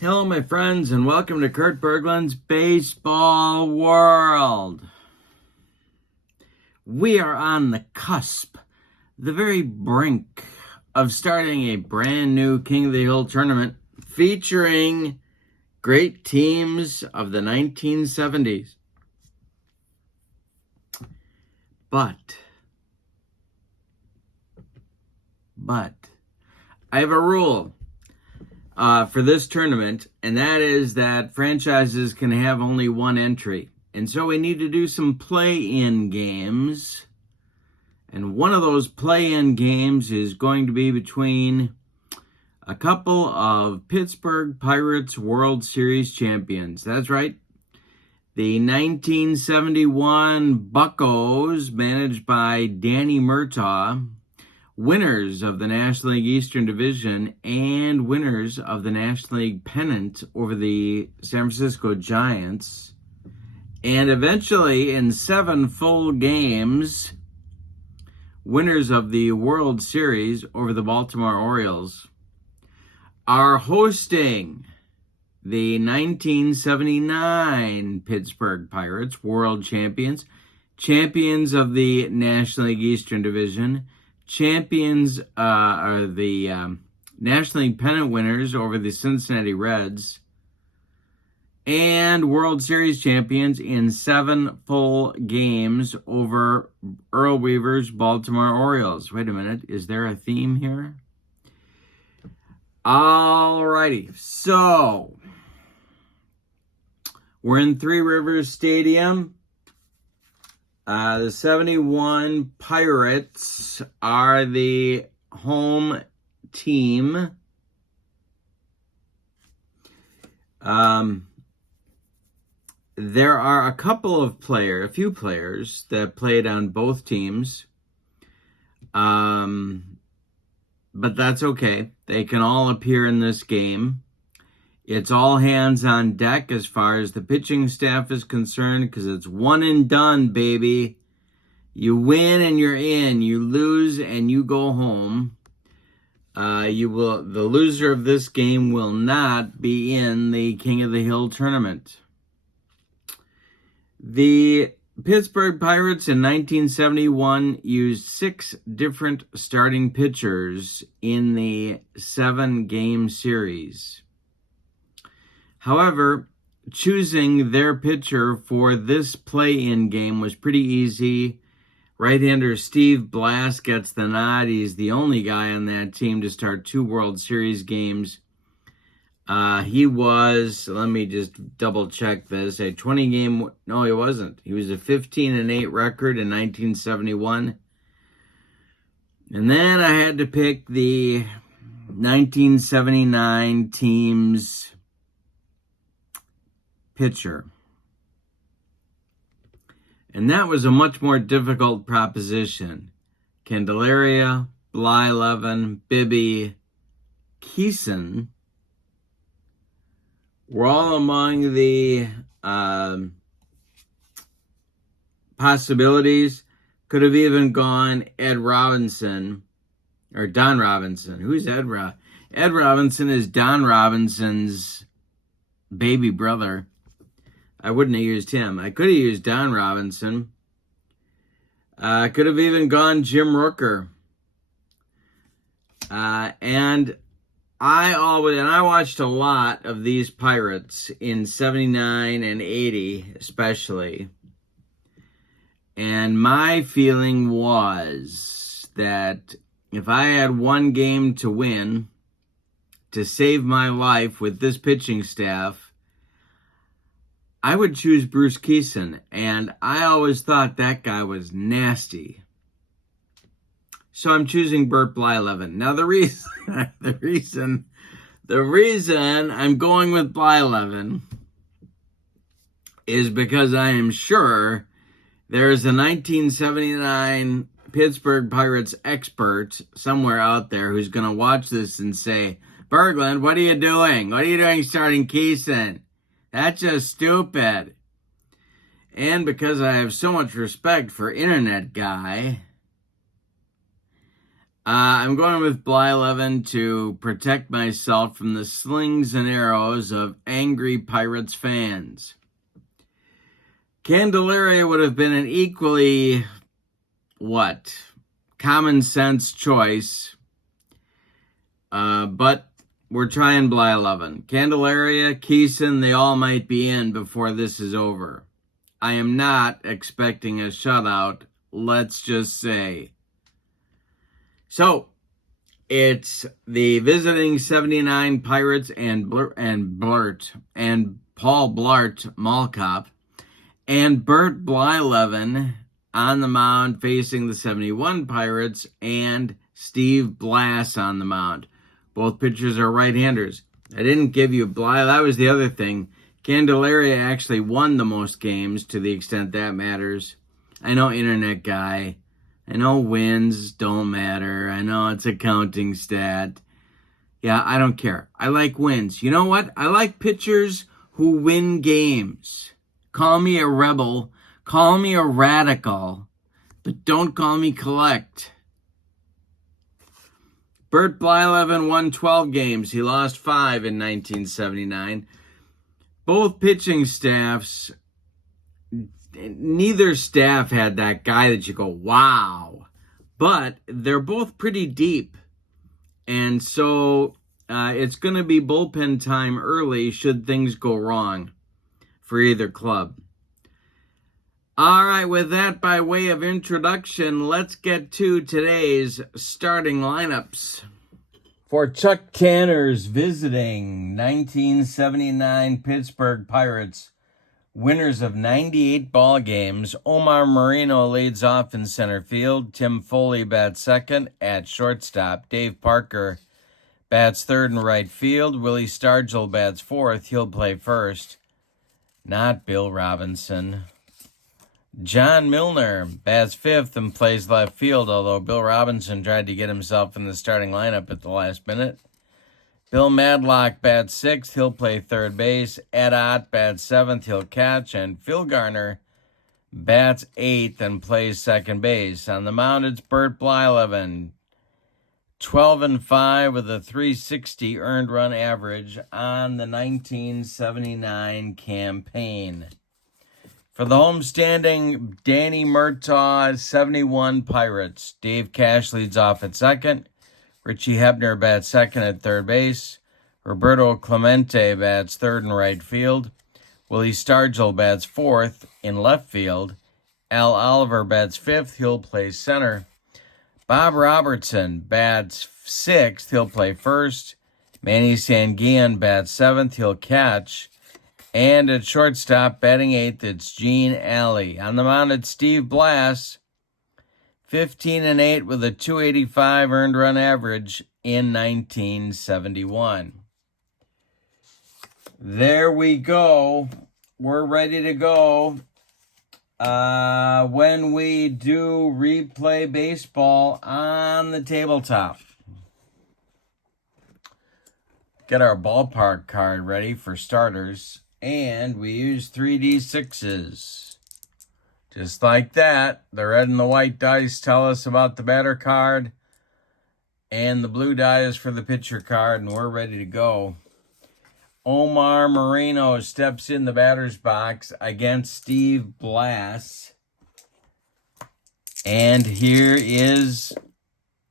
Hello, my friends, and welcome to Kurt Berglund's Baseball World. We are on the cusp, the very brink of starting a brand new King of the Hill tournament featuring great teams of the 1970s. But, I have a rule for this tournament, and that is that franchises can have only one entry. And so we need to do some play-in games. And one of those play-in games is going to be between a couple of Pittsburgh Pirates World Series champions. That's right. The 1971 Buccos, managed by Danny Murtaugh, winners of the National League Eastern Division and winners of the National League pennant over the San Francisco Giants, and eventually in 7 full games, winners of the World Series over the Baltimore Orioles, are hosting the 1979 Pittsburgh Pirates, world champions, champions of the National League Eastern Division, champions are the National League pennant winners over the Cincinnati Reds, and World Series champions in 7 full games over Earl Weaver's Baltimore Orioles. Wait a minute, is there a theme here? Alrighty, so we're in Three Rivers Stadium. The 71 Pirates are the home team. There are a few players that played on both teams. But that's okay. They can all appear in this game. It's all hands on deck as far as the pitching staff is concerned, because it's one and done, baby. You win and you're in. You lose and you go home. The loser of this game will not be in the King of the Hill tournament. The Pittsburgh Pirates in 1971 used 6 different starting pitchers in the 7-game series. However, choosing their pitcher for this play-in game was pretty easy. Right-hander Steve Blass gets the nod. He's the only guy on that team to start 2 World Series games. He was, let me just double-check this, a 20-game, no, he wasn't. He was a 15-8 record in 1971. And then I had to pick the 1979 team's pitcher. And that was a much more difficult proposition. Candelaria, Blyleven, Bibby, Keeson were all among the possibilities. Could have even gone Ed Robinson, or Don Robinson. Who's Ed Robinson? Ed Robinson is Don Robinson's baby brother. I wouldn't have used him. I could have used Don Robinson. I could have even gone Jim Rooker. And I watched a lot of these Pirates in 79 and 80 especially. And my feeling was that if I had one game to win to save my life with this pitching staff, I would choose Bruce Keeson, and I always thought that guy was nasty. So I'm choosing Burt Blyleven. Now the reason I'm going with Blyleven is because I am sure there's a 1979 Pittsburgh Pirates expert somewhere out there who's going to watch this and say, Berglund, what are you doing? What are you doing starting Keeson? That's just stupid. And because I have so much respect for Internet Guy, I'm going with Blyleven to protect myself from the slings and arrows of angry Pirates fans. Candelaria would have been an equally, common sense choice, but we're trying Blyleven. Candelaria, Keeson, they all might be in before this is over. I am not expecting a shutout, let's just say. So, it's the visiting 79 Pirates and Paul Blart Malkop and Bert Blyleven on the mound facing the 71 Pirates and Steve Blass on the mound. Both pitchers are right-handers. I didn't give you that was the other thing. Candelaria actually won the most games to the extent that matters. I know, internet guy. I know wins don't matter. I know it's a counting stat. Yeah, I don't care. I like wins. You know what? I like pitchers who win games. Call me a rebel. Call me a radical. But don't call me collect. Bert Blyleven won 12 games. He lost 5 in 1979. Both pitching staffs, neither staff had that guy that you go, wow. But they're both pretty deep. And so it's going to be bullpen time early should things go wrong for either club. All right, with that by way of introduction, let's get to today's starting lineups. For Chuck Tanner's visiting 1979 Pittsburgh Pirates, winners of 98 ball games, Omar Moreno leads off in center field. Tim Foley bats second at shortstop. Dave Parker bats third and right field. Willie Stargell bats fourth. He'll play first. Not Bill Robinson. John Milner bats fifth and plays left field, although Bill Robinson tried to get himself in the starting lineup at the last minute. Bill Madlock bats sixth. He'll play third base. Ed Ott bats seventh. He'll catch. And Phil Garner bats eighth and plays second base. On the mound, it's Bert Blyleven, 12-5 with a .360 earned run average on the 1979 campaign. For the homestanding Danny Murtaugh 71 Pirates, Dave Cash leads off at second. Richie Hebner bats second at third base. Roberto Clemente bats third and right field. Willie Stargell bats fourth in left field. Al Oliver bats fifth. He'll play center. Bob Robertson bats sixth. He'll play first. Manny Sanguillen bats seventh. He'll catch. And at shortstop, batting eighth, it's Gene Alley. On the mound, it's Steve Blass, 15-8 with a .285 earned run average in 1971. There we go. We're ready to go. When we do replay baseball on the tabletop. Get our ballpark card ready for starters. And we use 3D6s. Just like that. The red and the white dice tell us about the batter card. And the blue die is for the pitcher card. And we're ready to go. Omar Moreno steps in the batter's box against Steve Blass. And here is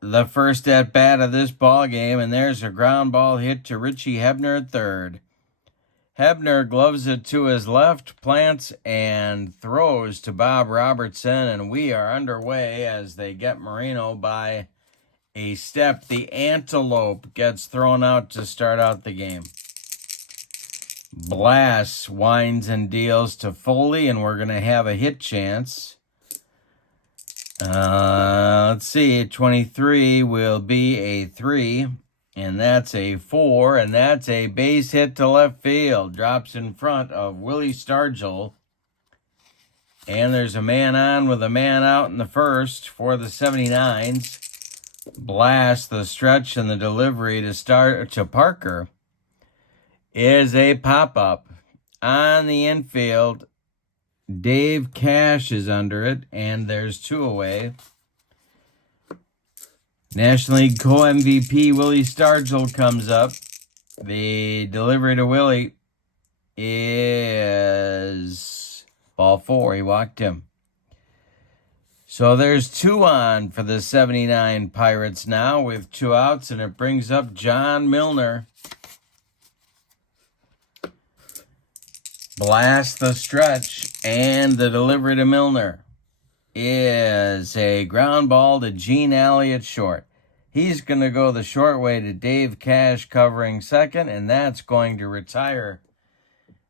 the first at-bat of this ball game. And there's a ground ball hit to Richie Hebner at third. Hebner gloves it to his left, plants, and throws to Bob Robertson, and we are underway as they get Moreno by a step. The Antelope gets thrown out to start out the game. Blass winds and deals to Foley, and we're going to have a hit chance. Let's see, 23 will be a 3. And that's a 4, and that's a base hit to left field. Drops in front of Willie Stargell. And there's a man on with a man out in the first for the 79s. Blast, the stretch, and the delivery to Parker is a pop-up. On the infield, Dave Cash is under it, and there's 2 away. National League co-MVP Willie Stargell comes up. The delivery to Willie is ball 4. He walked him. So there's 2 on for the 79 Pirates now with 2 outs, and it brings up John Milner. Blast the stretch, and the delivery to Milner is a ground ball to Gene Elliott short. He's going to go the short way to Dave Cash covering second, and that's going to retire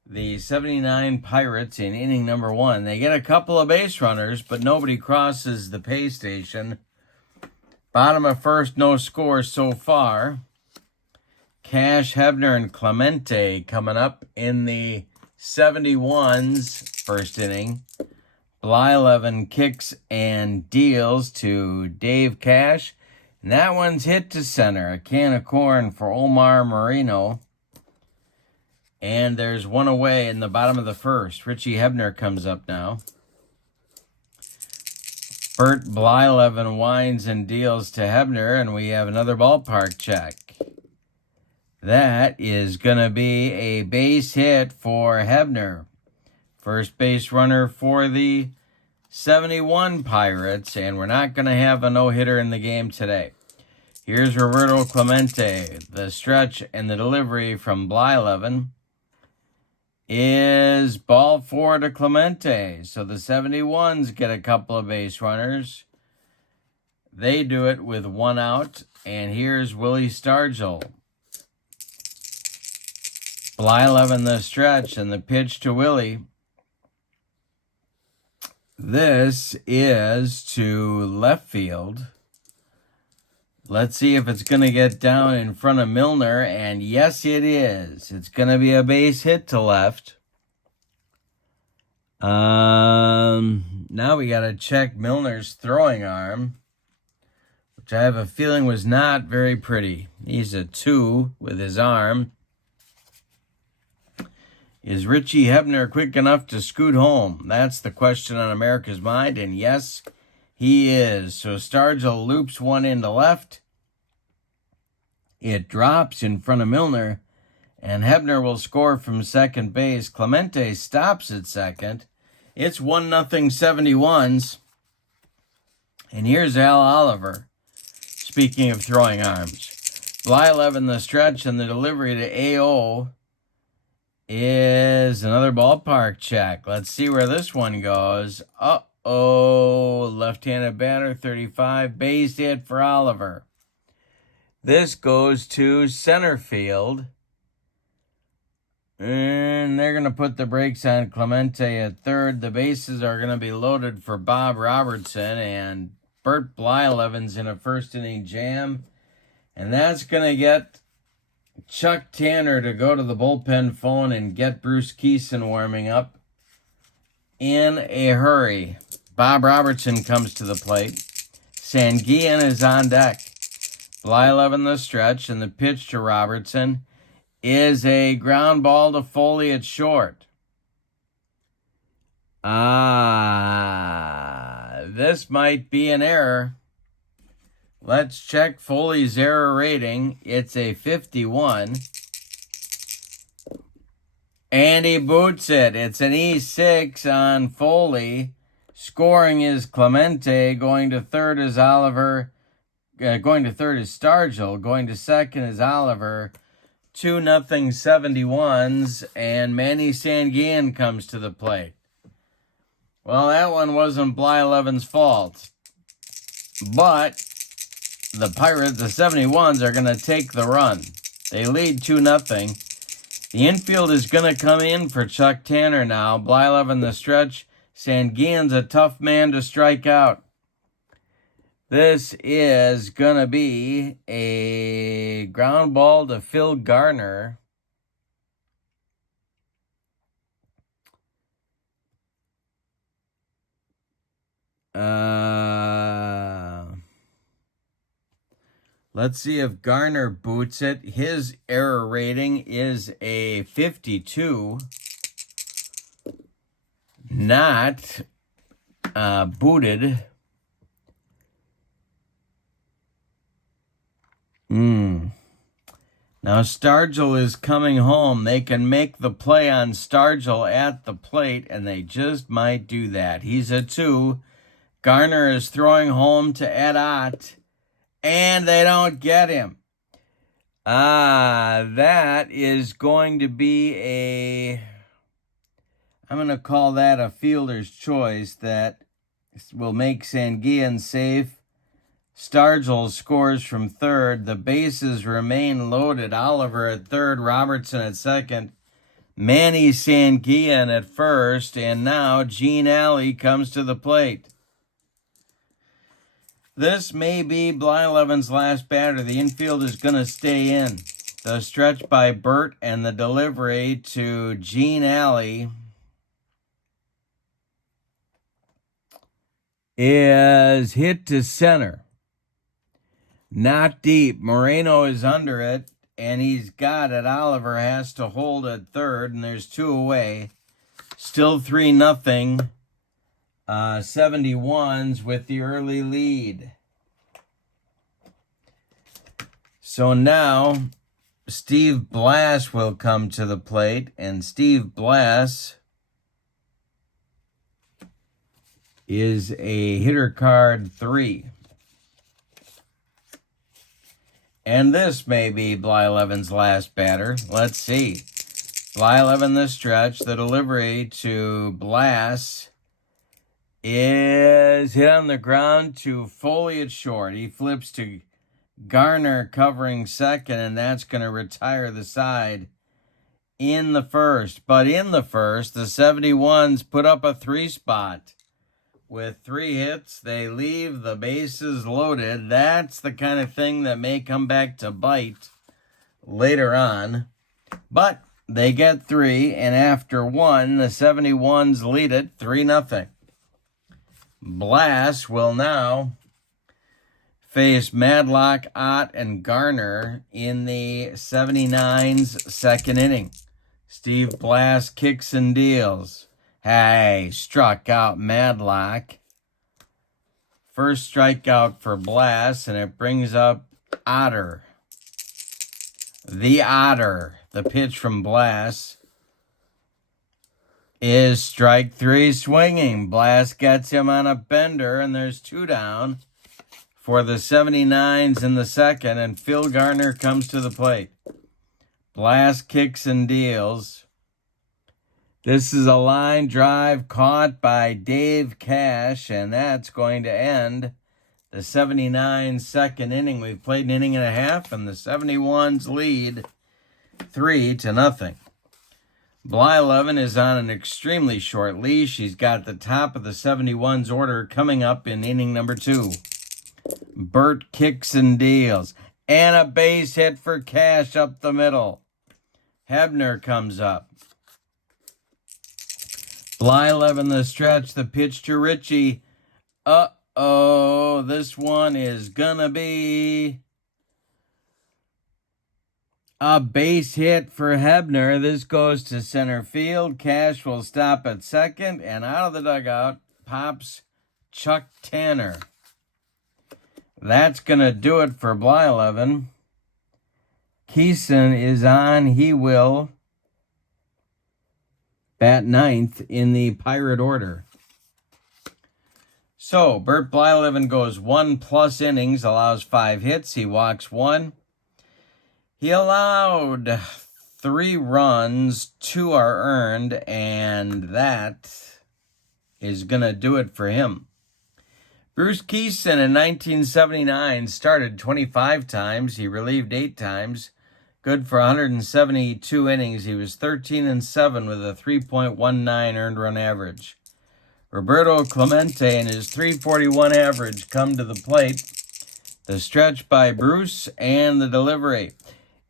the 79 Pirates in inning number 1. They get a couple of base runners, but nobody crosses the pay station. Bottom of first, no scores so far. Cash, Hebner, and Clemente coming up in the 71's first inning. Blyleven kicks and deals to Dave Cash. And that one's hit to center. A can of corn for Omar Moreno. And there's 1 away in the bottom of the first. Richie Hebner comes up now. Bert Blyleven winds and deals to Hebner, and we have another ballpark check. That is going to be a base hit for Hebner. First base runner for the 71 Pirates, and we're not going to have a no-hitter in the game today. Here's Roberto Clemente. The stretch and the delivery from Blyleven is ball 4 to Clemente. So the 71s get a couple of base runners. They do it with 1 out, and here's Willie Stargell. Blyleven the stretch and the pitch to Willie. This is to left field. Let's see if it's going to get down in front of Milner, and yes, it is. It's going to be a base hit to left. Now we got to check Milner's throwing arm, which I have a feeling was not very pretty. He's a 2 with his arm. Is Richie Hebner quick enough to scoot home? That's the question on America's mind, and yes, he is. So Stargell loops one into left. It drops in front of Milner, and Hebner will score from second base. Clemente stops at second. It's 1-0 71s. And here's Al Oliver. Speaking of throwing arms. Blyleven the stretch and the delivery to A.O. is another ballpark check. Let's see where this one goes. Left-handed batter, 35. Base hit for Oliver. This goes to center field. And they're going to put the brakes on Clemente at third. The bases are going to be loaded for Bob Robertson. And Bert Blyleven's in a first inning jam. And that's going to get Chuck Tanner to go to the bullpen phone and get Bruce Keeson warming up in a hurry. Bob Robertson comes to the plate. Sanguillen is on deck. Blyleven the stretch, and the pitch to Robertson is a ground ball to Foley at short. This might be an error. Let's check Foley's error rating. It's a 51. And he boots it. It's an E6 on Foley. Scoring is Clemente. Going to third is Oliver. Going to third is Stargell. Going to second is Oliver. 2-0 71s. And Manny Sanguillen comes to the plate. Well, that one wasn't Blyleven's fault. But the 71s are going to take the run. They lead 2-0. The infield is going to come in for Chuck Tanner now. Blyleven the stretch. Sanguillen's a tough man to strike out. This is going to be a ground ball to Phil Garner. Let's see if Garner boots it. His error rating is a 52. Not booted. Now Stargell is coming home. They can make the play on Stargell at the plate, and they just might do that. He's a 2. Garner is throwing home to Ed Ott, and they don't get him. That is going to be I'm going to call that a fielder's choice that will make Sanguillen safe. Stargell scores from third. The bases remain loaded. Oliver at third, Robertson at second, Manny Sanguillen at first, and now Gene Alley comes to the plate. This may be Blyleven's last batter. The infield is going to stay in. The stretch by Burt and the delivery to Gene Alley is hit to center. Not deep. Moreno is under it, and he's got it. Oliver has to hold at third, and there's 2 away. Still 3-0. 71s with the early lead. So now Steve Blass will come to the plate, and Steve Blass is a hitter card 3. And this may be Blyleven's last batter. Let's see. Blyleven the stretch. The delivery to Blass is hit on the ground to Foley at short. He flips to Garner covering second, and that's going to retire the side in the first. But in the first, the 71s put up a 3 spot. With 3 hits, they leave the bases loaded. That's the kind of thing that may come back to bite later on. But they get 3, and after 1, the 71s lead it 3-0. Blass will now face Madlock, Ott, and Garner in the 79's second inning. Steve Blass kicks and deals. Hey, struck out Madlock. First strikeout for Blass, and it brings up Otter. The Otter. The pitch from Blass is strike 3 swinging. Blass gets him on a bender, and there's 2 down for the 79s in the second, and Phil Garner comes to the plate. Blass kicks and deals. This is a line drive caught by Dave Cash, and that's going to end the 79's second inning. We've played an inning and a half, and the 71's lead 3-0. Blyleven is on an extremely short leash. He's got the top of the 71's order coming up in inning number 2. Burt kicks and deals. And a base hit for Cash up the middle. Hebner comes up. Blyleven the stretch. The pitch to Ritchie. Uh-oh. This one is gonna be a base hit for Hebner. This goes to center field. Cash will stop at second, and out of the dugout pops Chuck Tanner. That's going to do it for Blyleven. Keeson is on. He will bat 9th in the Pirate order. So, Burt Blyleven goes 1+ innings, allows 5 hits. He walks 1. He allowed 3 runs, 2 are earned, and that is going to do it for him. Bruce Keeson in 1979 started 25 times. He relieved 8 times. Good for 172 innings. He was 13-7 with a 3.19 earned run average. Roberto Clemente and his 341 average come to the plate. The stretch by Bruce and the delivery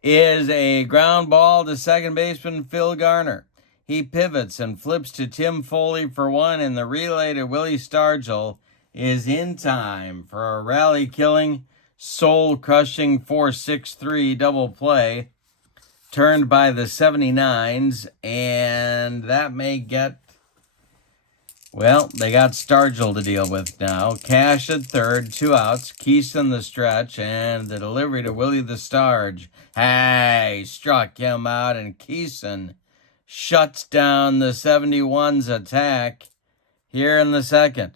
is a ground ball to second baseman Phil Garner. He pivots and flips to Tim Foley for 1, and the relay to Willie Stargell is in time for a rally-killing, soul-crushing 4-6-3 double play turned by the 79s, and that may get Well, they got Stargell to deal with now. Cash at third, 2 outs. Keeson the stretch, and the delivery to Willie the Starge. Hey, struck him out, and Keeson shuts down the 71's attack here in the second.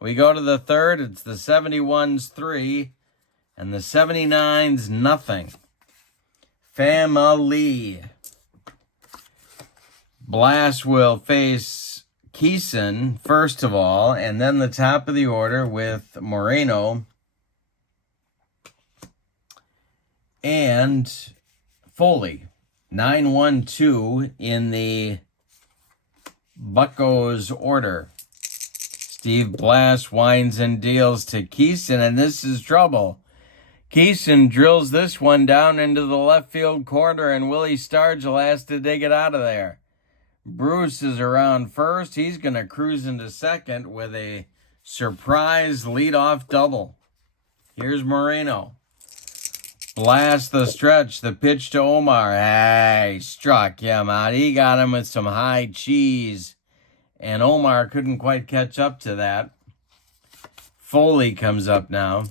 We go to the third. It's the 71's 3, and the 79's nothing. Family. Blast will face Keeson, first of all, and then the top of the order with Moreno and Foley. 9-1-2 in the Buccos order. Steve Blast winds and deals to Keeson, and this is trouble. Keeson drills this one down into the left field corner, and Willie Stargell has to dig it out of there. Bruce is around first. He's going to cruise into second with a surprise leadoff double. Here's Moreno. Blast the stretch. The pitch to Omar. Hey, struck him out. He got him with some high cheese, and Omar couldn't quite catch up to that. Foley comes up now.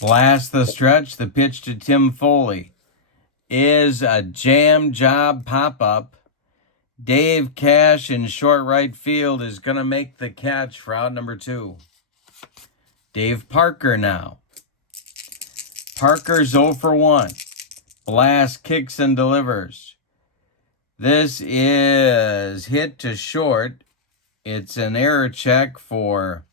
Blast the stretch. The pitch to Tim Foley is a jam job pop-up. Dave Cash in short right field is going to make the catch for out number 2. Dave Parker now. Parker's 0 for 1. Blast kicks and delivers. This is hit to short. It's an error check for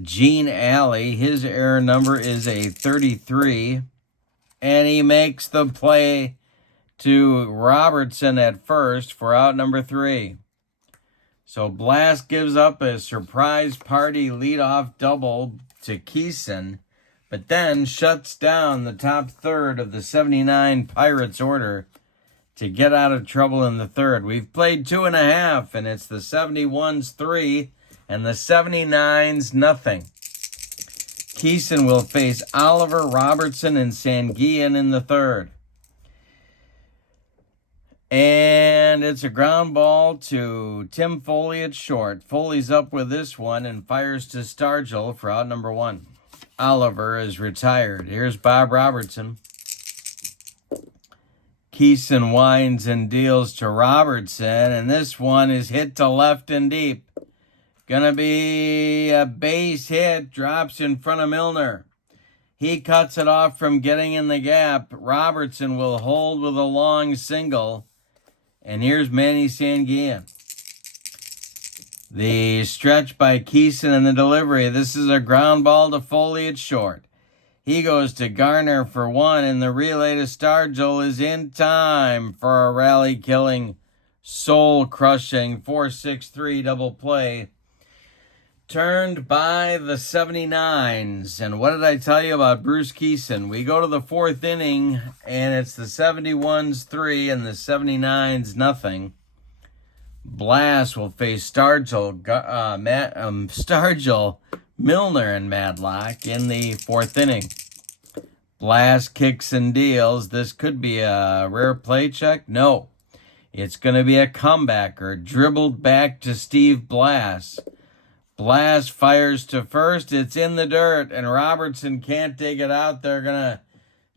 Gene Alley. His error number is a 33. And he makes the play to Robertson at first for out number 3. So Blast gives up a surprise party leadoff double to Keeson, but then shuts down the top third of the 79 Pirates order to get out of trouble in the third. We've played 2.5, and it's the 71's 3 and the 79's nothing. Keeson will face Oliver, Robertson, and Sanguillen in the third. And it's a ground ball to Tim Foley at short. Foley's up with this one and fires to Stargell for out number 1. Oliver is retired. Here's Bob Robertson. Keeson winds and deals to Robertson, and this one is hit to left and deep. Gonna be a base hit, drops in front of Milner. He cuts it off from getting in the gap. Robertson will hold with a long single. And here's Manny Sanguillen. The stretch by Keeson and the delivery. This is a ground ball to Foley at short. He goes to Garner for 1, and the relay to Stargell is in time for a rally-killing, soul-crushing 4-6-3 double play. Turned by the 79's. And what did I tell you about Bruce Keeson? We go to the 4th inning, and it's the 71's 3 and the 79's nothing. Blast will face Stargell, Milner, and Madlock in the 4th inning. Blast kicks and deals. This could be a rare play check. No, it's going to be a comebacker. Dribbled back to Steve Blast. Blast fires to first. It's in the dirt, and Robertson can't dig it out. They're going to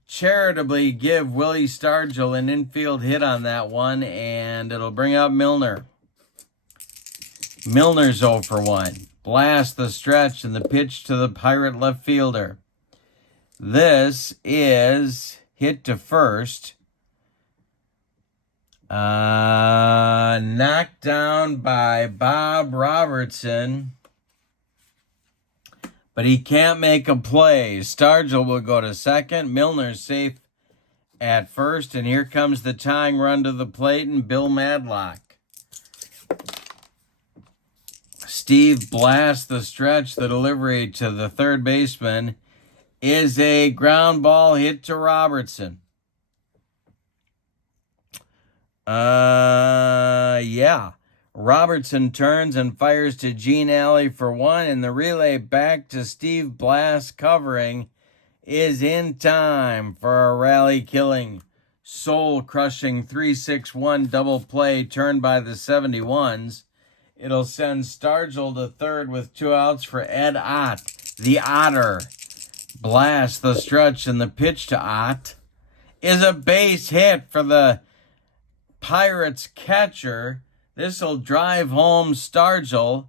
charitably give Willie Stargell an infield hit on that one, and it'll bring up Milner. Milner's 0 for 1. Blast the stretch and the pitch to the Pirate left fielder. This is hit to first. Knocked down by Bob Robertson. But he can't make a play. Stargell will go to second. Milner's safe at first. And here comes the tying run to the plate and Bill Madlock. Steve blasts the stretch. The delivery to the third baseman is a ground ball hit to Robertson. Yeah. Robertson turns and fires to Gene Alley for 1, and the relay back to Steve Blast covering is in time for a rally-killing, soul-crushing 3-6-1 double play turned by the 71's. It'll send Stargell to third with 2 outs for Ed Ott, the Otter. Blast the stretch, and the pitch to Ott is a base hit for the Pirates catcher. This will drive home Stargell,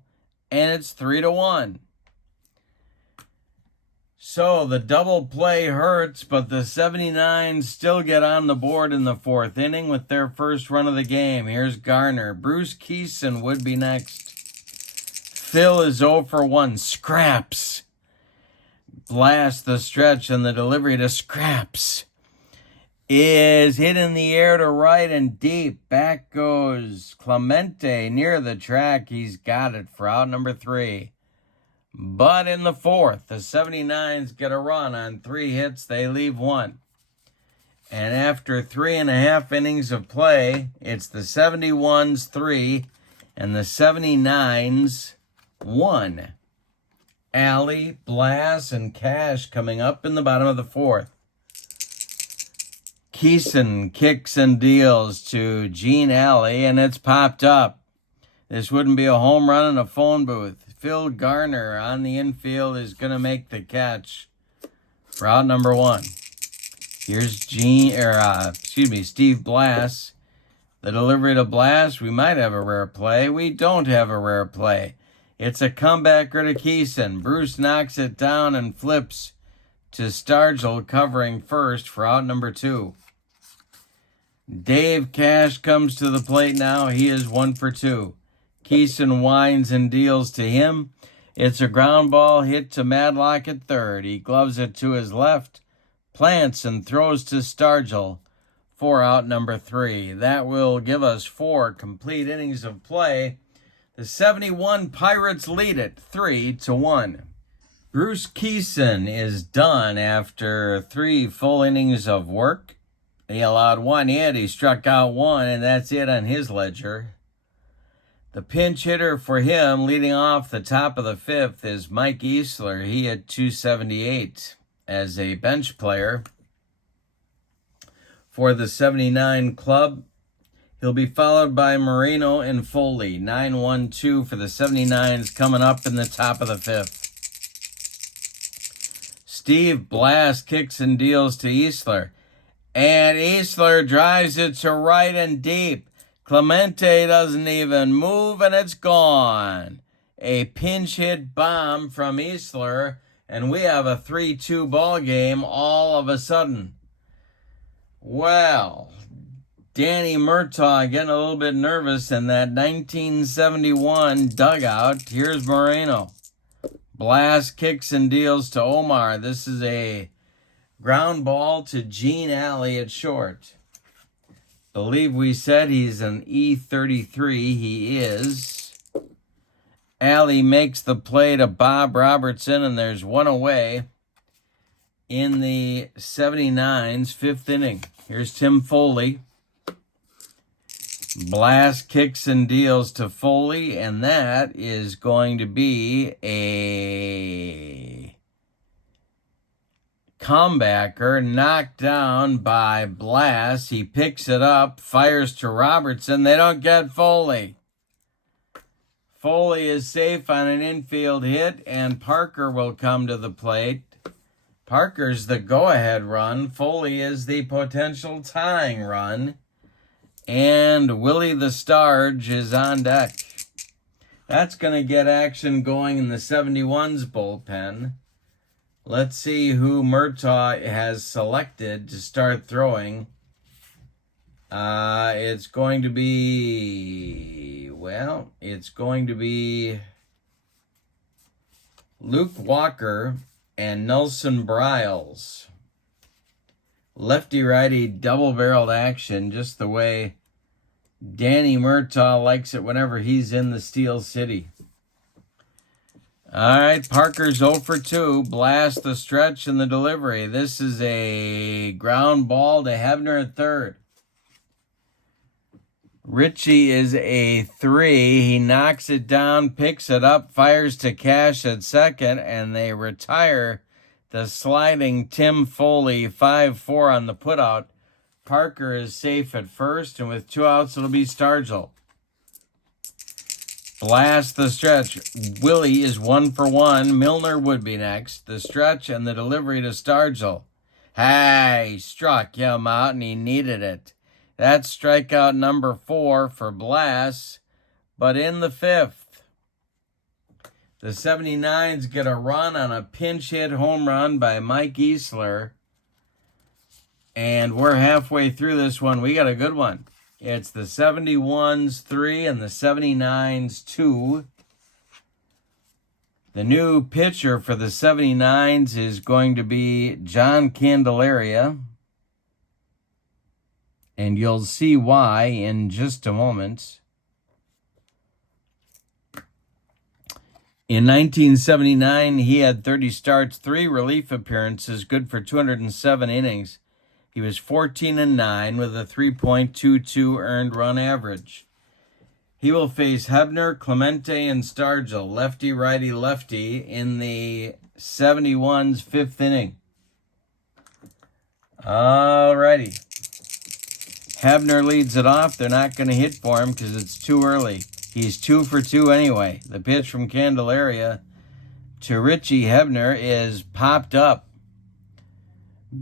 and it's 3-1. So the double play hurts, but the 79s still get on the board in the 4th inning with their first run of the game. Here's Garner. Bruce Keeson would be next. Phil is 0 for 1. Scraps. Blast the stretch, and the delivery to Scraps is hit in the air to right and deep. Back goes Clemente near the track. He's got it for out number 3. But in the 4th, the 79s get a run on 3 hits. They leave 1. And after 3.5 innings of play, it's the 71s 3 and the 79s 1. Alley, Blass, and Cash coming up in the bottom of the 4th. Keeson kicks and deals to Gene Alley, and it's popped up. This wouldn't be a home run in a phone booth. Phil Garner on the infield is going to make the catch for out number 1. Here's Steve Blass. The delivery to Blass, we might have a rare play. We don't have a rare play. It's a comebacker to Keeson. Bruce knocks it down and flips to Stargell covering first for out number 2. Dave Cash comes to the plate now. He is 1 for 2. Keeson winds and deals to him. It's a ground ball hit to Madlock at third. He gloves it to his left, plants and throws to Stargell for out number 3. That will give us 4 complete innings of play. The 71 Pirates lead it 3-1. Bruce Keeson is done after 3 full innings of work. He allowed 1 hit. He struck out 1, and that's it on his ledger. The pinch hitter for him, leading off the top of the 5th, is Mike Easler. He had 278 as a bench player for the 79 club. He'll be followed by Moreno and Foley. 9-1-2 for the 79s coming up in the top of the 5th. Steve Blass kicks and deals to Easler. And Easler drives it to right and deep. Clemente doesn't even move, and it's gone. A pinch hit bomb from Easler, and we have a 3-2 ball game all of a sudden. Well, Danny Murtaugh getting a little bit nervous in that 1971 dugout. Here's Moreno. Blast kicks and deals to Omar. This is a ground ball to Gene Alley at short. Believe we said he's an E33. He is. Alley makes the play to Bob Robertson, and there's 1 away in the 79's 5th inning. Here's Tim Foley. Blast kicks and deals to Foley, and that is going to be a comebacker knocked down by Blast. He picks it up, fires to Robertson. They don't get Foley. Foley is safe on an infield hit, and Parker will come to the plate. Parker's the go-ahead run. Foley is the potential tying run. And Willie the Starge is on deck. That's going to get action going in the 71's bullpen. Let's see who Murtaugh has selected to start throwing. It's going to be Luke Walker and Nelson Briles. Lefty-righty double-barreled action, just the way Danny Murtaugh likes it whenever he's in the Steel City. All right, Parker's 0 for 2. Blast the stretch and the delivery. This is a ground ball to Hebner at third. Ritchie is a 3. He knocks it down, picks it up, fires to Cash at second, and they retire the sliding Tim Foley 5-4 on the putout. Parker is safe at first, and with 2 outs, it'll be Stargell. Blast the stretch. Willie is 1 for 1. Milner would be next. The stretch and the delivery to Stargell. Hey, struck him out and he needed it. That's strikeout number 4 for Blass. But in the 5th, the 79s get a run on a pinch hit home run by Mike Easler. And we're halfway through this one. We got a good one. It's the 71s 3 and the 79s 2. The new pitcher for the 79s is going to be John Candelaria. And you'll see why in just a moment. In 1979, he had 30 starts, 3 relief appearances, good for 207 innings. He was 14-9 with a 3.22 earned run average. He will face Hebner, Clemente, and Stargell, lefty, righty, lefty, in the 71's 5th inning. Alrighty. Hebner leads it off. They're not going to hit for him because it's too early. He's 2 for 2 anyway. The pitch from Candelaria to Richie Hebner is popped up.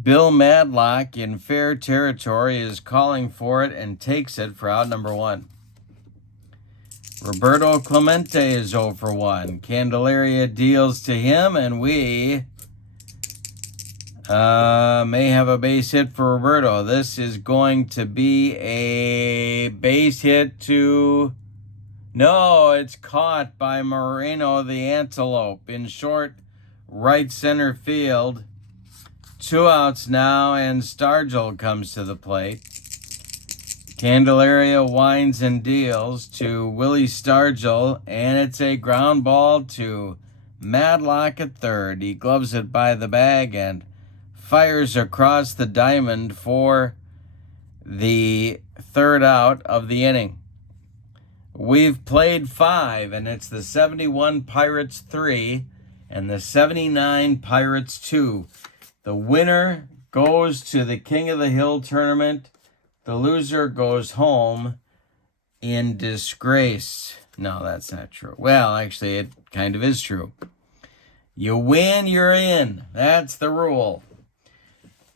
Bill Madlock in fair territory is calling for it and takes it for out number 1. Roberto Clemente is 0 for 1. Candelaria deals to him, and we may have a base hit for Roberto. This is going to be a base hit to... No, it's caught by Moreno the Antelope in short right center field. 2 outs now, and Stargell comes to the plate. Candelaria winds and deals to Willie Stargell, and it's a ground ball to Madlock at third. He gloves it by the bag and fires across the diamond for the 3rd out of the inning. We've played 5, and it's the 71 Pirates 3 and the 79 Pirates 2. The winner goes to the King of the Hill tournament. The loser goes home in disgrace. No, that's not true. Well, actually, it kind of is true. You win, you're in. That's the rule.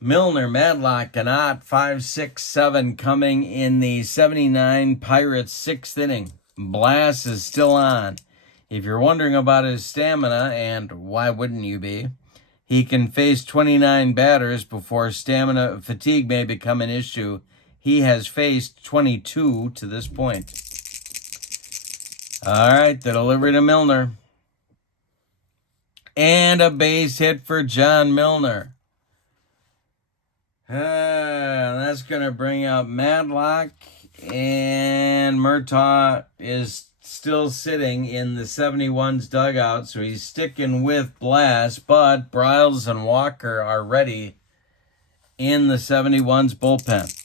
Milner, Madlock, and Ott, 5, 6, 7 coming in the 79 Pirates 6th inning. Blass is still on. If you're wondering about his stamina, and why wouldn't you be, he can face 29 batters before stamina fatigue may become an issue. He has faced 22 to this point. All right, the delivery to Milner. And a base hit for John Milner. That's going to bring out Madlock, and Murtaugh is still sitting in the 71's dugout, so he's sticking with Blass, but Briles and Walker are ready in the 71's bullpen.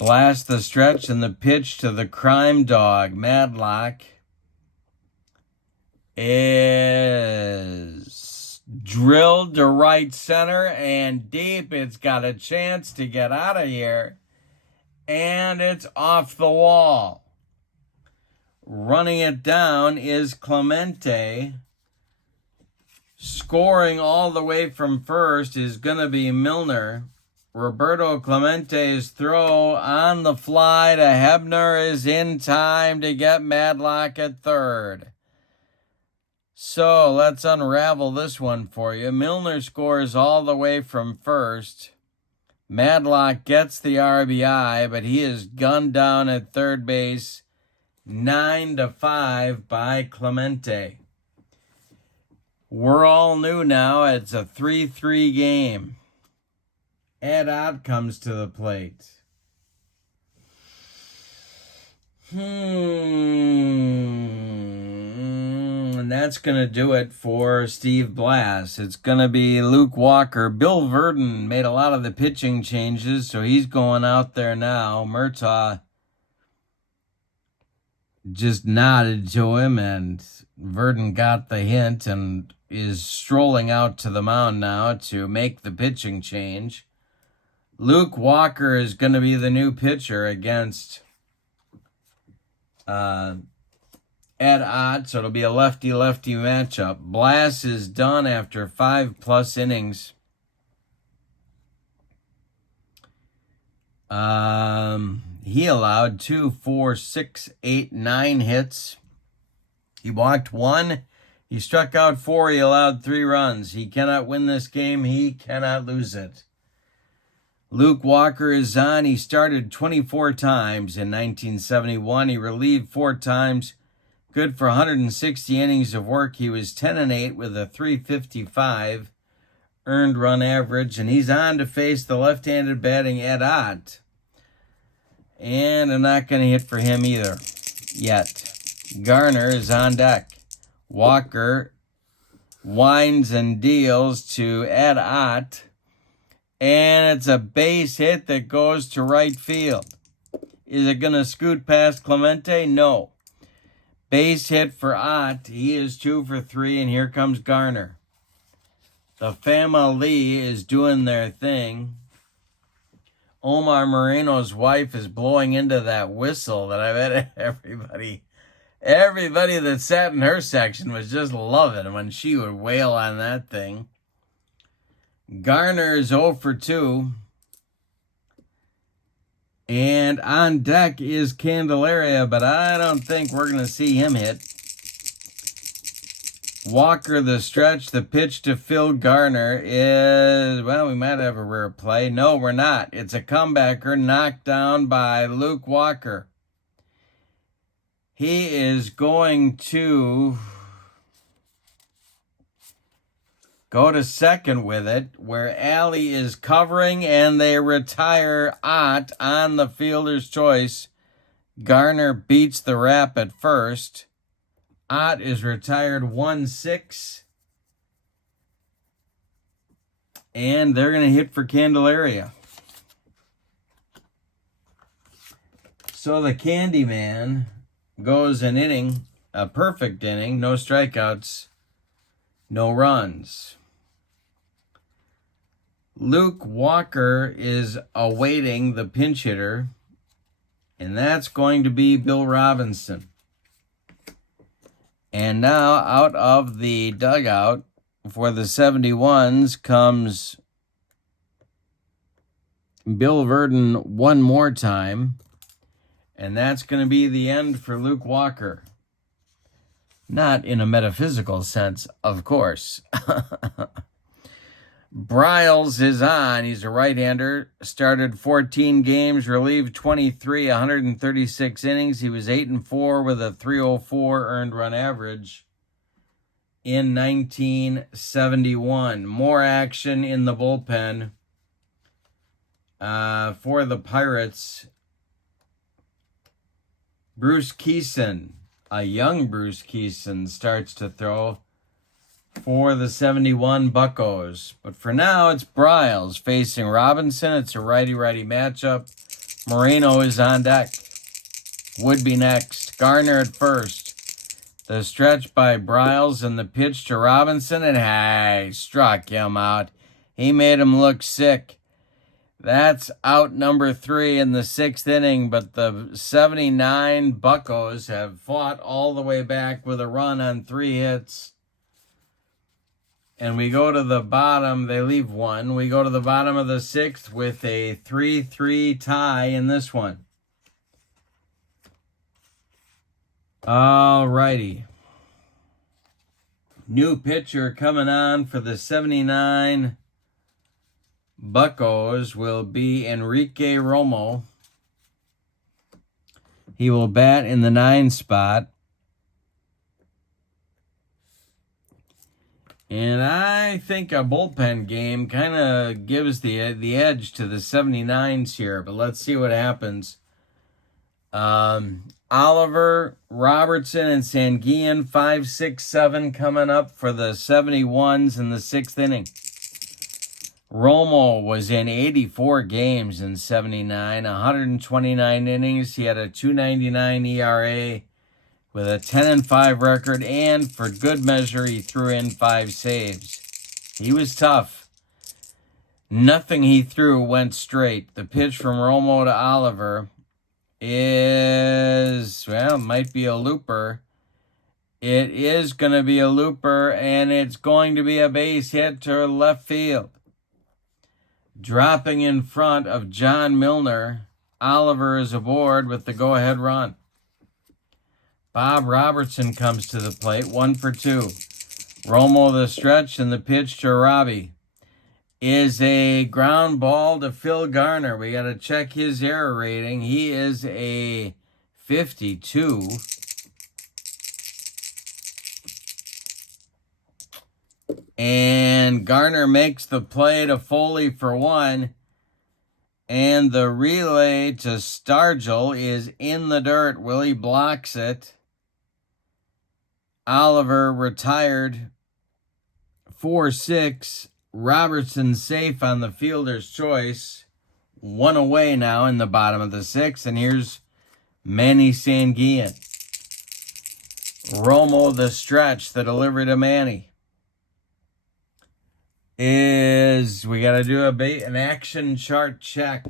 Blass the stretch and the pitch to the crime dog. Madlock is drilled to right center and deep. It's got a chance to get out of here, and it's off the wall. Running it down is Clemente. Scoring all the way from first is going to be Milner. Roberto Clemente's throw on the fly to Hebner is in time to get Madlock at third. So let's unravel this one for you. Milner scores all the way from first. Madlock gets the RBI, but he is gunned down at third base 9-5 by Clemente. We're all new now. It's a 3-3 game. Ed Ott comes to the plate. And that's going to do it for Steve Blass. It's going to be Luke Walker. Bill Verdon made a lot of the pitching changes, so he's going out there now. Murtaugh just nodded to him, and Verdon got the hint and is strolling out to the mound now to make the pitching change. Luke Walker is going to be the new pitcher against at Ott, so it'll be a lefty-lefty matchup. Blass is done after 5+ innings. He allowed 2, 4, 6, 8, 9 hits. He walked 1. He struck out 4. He allowed 3 runs. He cannot win this game. He cannot lose it. Luke Walker is on. He started 24 times in 1971. He relieved 4 times. Good for 160 innings of work. He was 10-8 with a 355 earned run average. And he's on to face the left-handed batting Ed Ott. And I'm not going to hit for him either yet. Garner is on deck. Walker winds and deals to Ed Ott. And it's a base hit that goes to right field. Is it going to scoot past Clemente? No. Base hit for Ott. He is 2 for 3, and here comes Garner. The family is doing their thing. Omar Moreno's wife is blowing into that whistle that I bet everybody that sat in her section was just loving when she would wail on that thing. Garner is 0 for 2. And on deck is Candelaria, but I don't think we're going to see him hit. Walker, the stretch, the pitch to Phil Garner is, well, we might have a rare play. No, we're not. It's a comebacker knocked down by Luke Walker. He is going to go to second with it, where Alley is covering, and they retire Ott on the fielder's choice. Garner beats the rap at first. Ott is retired 1-6. And they're going to hit for Candelaria. So the Candyman goes an inning, a perfect inning, no strikeouts, no runs. Luke Walker is awaiting the pinch hitter, and that's going to be Bill Robinson. And now out of the dugout for the 71s comes Bill Verdon one more time, and that's going to be the end for Luke Walker. Not in a metaphysical sense, of course. Bryles is on. He's a right-hander. Started 14 games, relieved 23, 136 innings. He was 8-4 with a 304 earned run average in 1971. More action in the bullpen for the Pirates. Bruce Keeson, a young Bruce Keeson, starts to throw for the 71 Buccos. But for now, it's Bryles facing Robinson. It's a righty-righty matchup. Moreno is on deck. Would be next. Garner at first. The stretch by Bryles and the pitch to Robinson, and hey, struck him out. He made him look sick. That's out number 3 in the 6th inning, but the 79 Buccos have fought all the way back with a run on 3 hits. And we go to the bottom. They leave 1. We go to the bottom of the 6th with a 3-3 tie in this one. All righty. New pitcher coming on for the 79 Buccos will be Enrique Romo. He will bat in the 9 spot. And I think a bullpen game kind of gives the edge to the 79s here. But let's see what happens. Oliver, Robertson, and Sanguillen, 5, 6, 7 coming up for the 71s in the 6th inning. Romo was in 84 games in 79, 129 innings. He had a 2.99 ERA. With a 10-5 record, and for good measure, he threw in 5 saves. He was tough. Nothing he threw went straight. The pitch from Romo to Oliver is, well, might be a looper. It is going to be a looper, and it's going to be a base hit to left field. Dropping in front of John Milner, Oliver is aboard with the go-ahead run. Bob Robertson comes to the plate, 1 for 2. Romo the stretch, and the pitch to Robbie is a ground ball to Phil Garner. We got to check his error rating. He is a 52. And Garner makes the play to Foley for 1. And the relay to Stargell is in the dirt. Willie blocks it. Oliver retired 4-6. Robertson safe on the fielder's choice. 1 away now in the bottom of the 6th. And here's Manny Sanguillen. Romo the stretch, the delivery to Manny. We got to do an action chart check.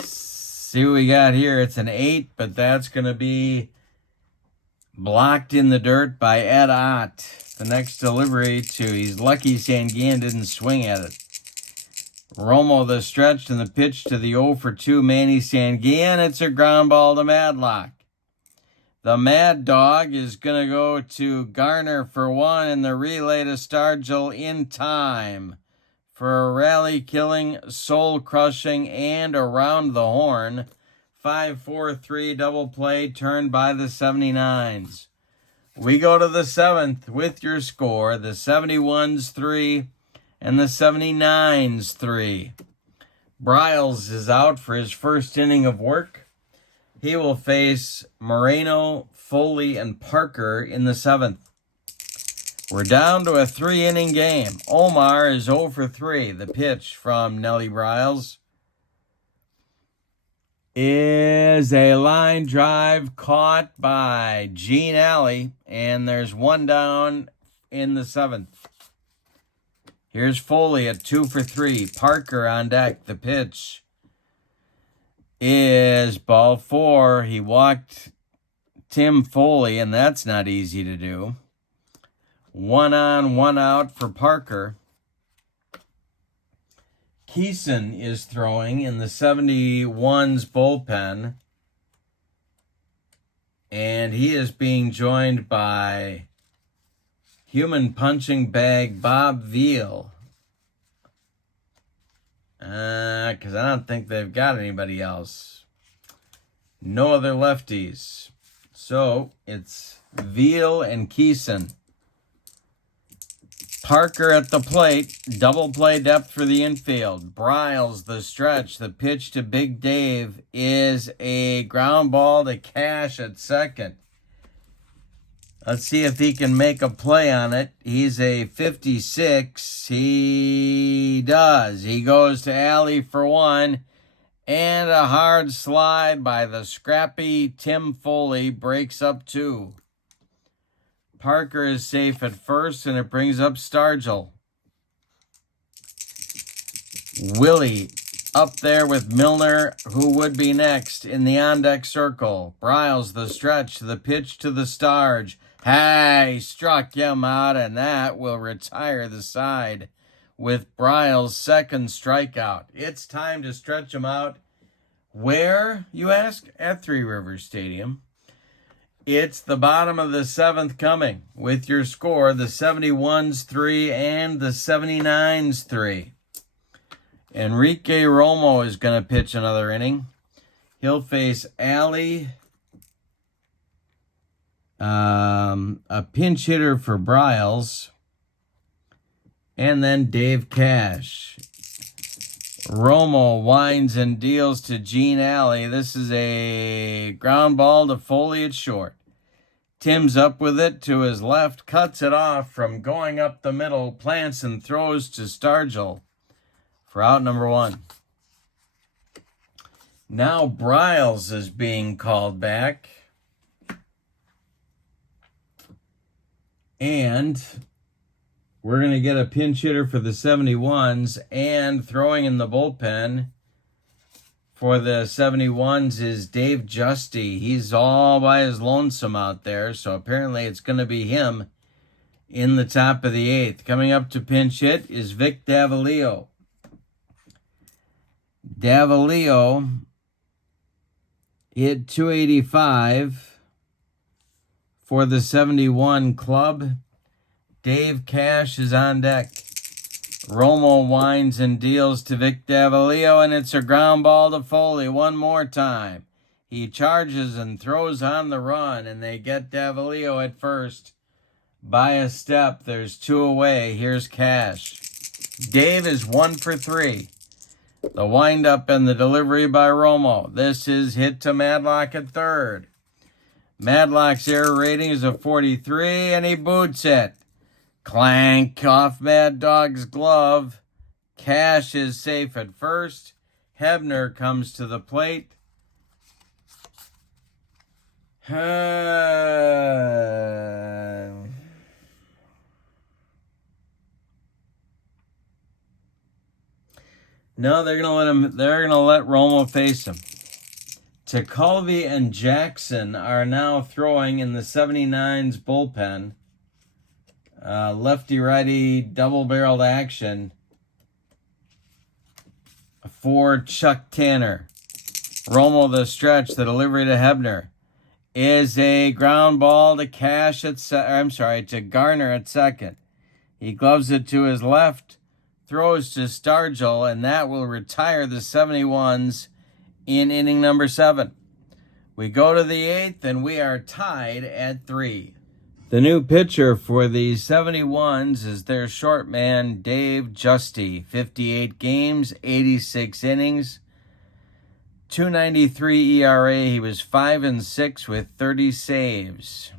See what we got here. It's an 8, but that's going to be blocked in the dirt by Ed Ott. The next delivery he's lucky Sanguillen didn't swing at it. Romo the stretch and the pitch to the 0 for 2 Manny Sanguillen. It's a ground ball to Madlock. The Mad Dog is going to go to Garner for 1, and the relay to Stargell in time for a rally-killing, soul-crushing, and around the horn 5-4-3 double play turned by the 79s. We go to the 7th with your score, the 71s 3 and the 79s 3. Briles is out for his first inning of work. He will face Moreno, Foley, and Parker in the 7th. We're down to a 3-inning game. Omar is 0 for 3. The pitch from Nellie Briles is a line drive caught by Gene Alley, and there's 1 down in the 7th. Here's Foley at 2 for 3. Parker on deck. The pitch is ball 4. He walked Tim Foley, and that's not easy to do. 1 on, 1 out for Parker. Keeson is throwing in the 71's bullpen, and he is being joined by human punching bag Bob Veal. Because I don't think they've got anybody else. No other lefties. So it's Veal and Keeson. Parker at the plate. Double play depth for the infield. Briles the stretch. The pitch to Big Dave is a ground ball to Cash at second. Let's see if he can make a play on it. He's a 56. He does. He goes to Alley for 1. And a hard slide by the scrappy Tim Foley breaks up 2. Parker is safe at first, and it brings up Stargell. Willie up there with Milner, who would be next in the on-deck circle. Briles the stretch, the pitch to the Starge. Hey, struck him out, and that will retire the side with Briles' second strikeout. It's time to stretch him out. Where, you ask? At Three Rivers Stadium. It's the bottom of the 7th coming with your score, the 71's 3 and the 79's 3. Enrique Romo is going to pitch another inning. He'll face Alley, a pinch hitter for Briles, and then Dave Cash. Romo winds and deals to Gene Alley. This is a ground ball to Foley at short. Tim's up with it to his left, cuts it off from going up the middle, plants and throws to Stargell for out number 1. Now Briles is being called back. And we're going to get a pinch hitter for the 71s, and throwing in the bullpen for the 71s is Dave Justy. He's all by his lonesome out there, so apparently it's going to be him in the top of the 8th. Coming up to pinch hit is Vic Davalillo. Davalillo hit .285 for the 71 club. Dave Cash is on deck. Romo winds and deals to Vic Davalillo, and it's a ground ball to Foley one more time. He charges and throws on the run, and they get Davalillo at first by a step. There's 2 away. Here's Cash. Dave is 1 for 3. The windup and the delivery by Romo. This is hit to Madlock at third. Madlock's error rating is a 43, and he boots it. Clank off Mad Dog's glove. Cash is safe at first. Hebner comes to the plate. No, they're gonna let Romo face him. Tekulve and Jackson are now throwing in the 79's bullpen. Lefty-righty double-barreled action for Chuck Tanner. Romo the stretch, the delivery to Hebner is a ground ball to to Garner at second. He gloves it to his left, throws to Stargell, and that will retire the 71s in inning number 7. We go to the 8th, and we are tied at 3. The new pitcher for the 71s is their short man, Dave Justy. 58 games, 86 innings, .293 ERA. He was 5-6 with 30 saves.